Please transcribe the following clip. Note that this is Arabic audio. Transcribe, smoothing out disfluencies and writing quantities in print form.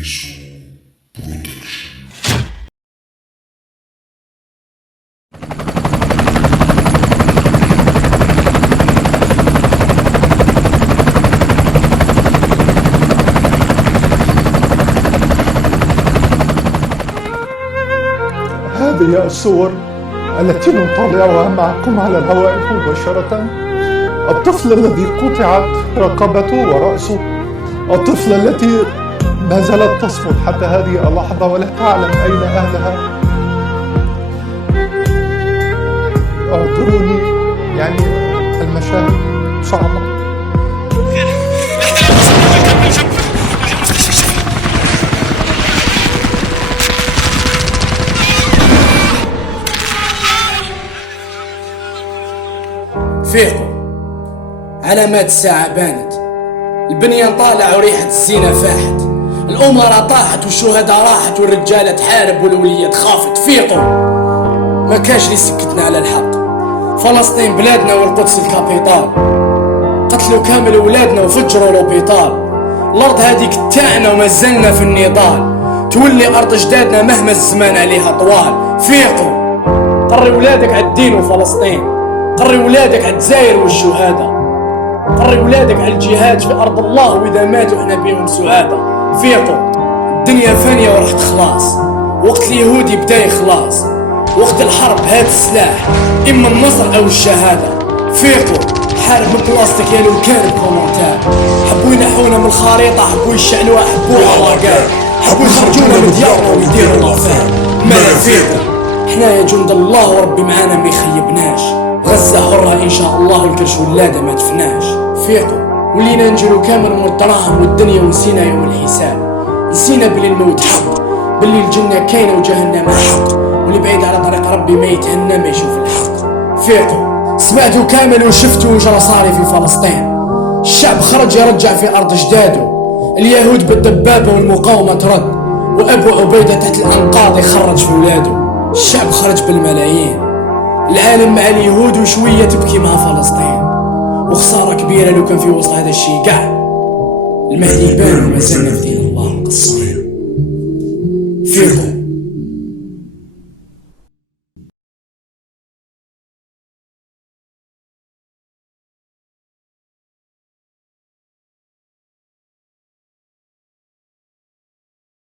Peso Production. هذه الصور التي نطالعها معكم على الهواء مباشرة. الطفل الذي قطعت رقبته ورأسه، الطفلة التي ما زالت تصمت حتى هذه اللحظة ولا تعلم أين أهلها. اعذروني، يعني المشاهد صعبة. فيقوا، علامات الساعة بانت، البنيان طالع وريحة الزينة فاحت، الأمراء طاحت والشهداء راحت والرجالة تحارب والولية خافت. فيقوا، ما كاش اللي سكتنا على الحق. فلسطين بلادنا والقدس الكابيطال، قتلوا كامل ولادنا وفجروا لوبيطال. الأرض هذيك تاعنا وما زلنا في النضال، تولي أرض جدادنا مهما الزمان عليها طوال. فيقوا، قري ولادك على الدين وفلسطين، قري ولادك على الجزائر والشهادة، قري ولادك على الجهاد في أرض الله، وإذا ماتوا احنا بيهم سعادة. فيقوا، الدنيا فانية ورح تخلاص، وقت اليهودي بدا يخلاص، وقت الحرب هات السلاح، إما النصر أو الشهادة. فيقوا، حارب من بلاستيك يا لو كان بكومنتار، حبوا ينحونا من الخريطة، حبوا يشعلوها، حبوا علاقات، حبوا يخرجونا من ديارنا ويديروا الأطفال. ما فيقوا، احنا يا جند الله وربي معانا ما يخيبناش، غزة حرة إن شاء الله والكرش ولادة ما تفناش. فيقوا، ولينا نجرو كامل من الدراهم والدنيا ونسينا يوم الحساب، نسينا بلي الموت حق، بلي الجنة كاينة وجهنم حق، واللي بعيد على طريق ربي ما يتهنى ما يشوف الحق. فيقوا، سمعتوا كامل وشفتوا وش راه صاري في فلسطين، الشعب خرج يرجع في أرض جداده، اليهود بالدبابة والمقاومة ترد، وأبو عبيدة تحت الأنقاض يخرج في ولاده. الشعب خرج بالملايين، العالم مع اليهود وشوية تبكي مع فلسطين، وخسارة كبيرة لو كان في وسط هذا الشيء قاع المهدي يبان وما زلنا في دين الله مقصرين. فيقوا،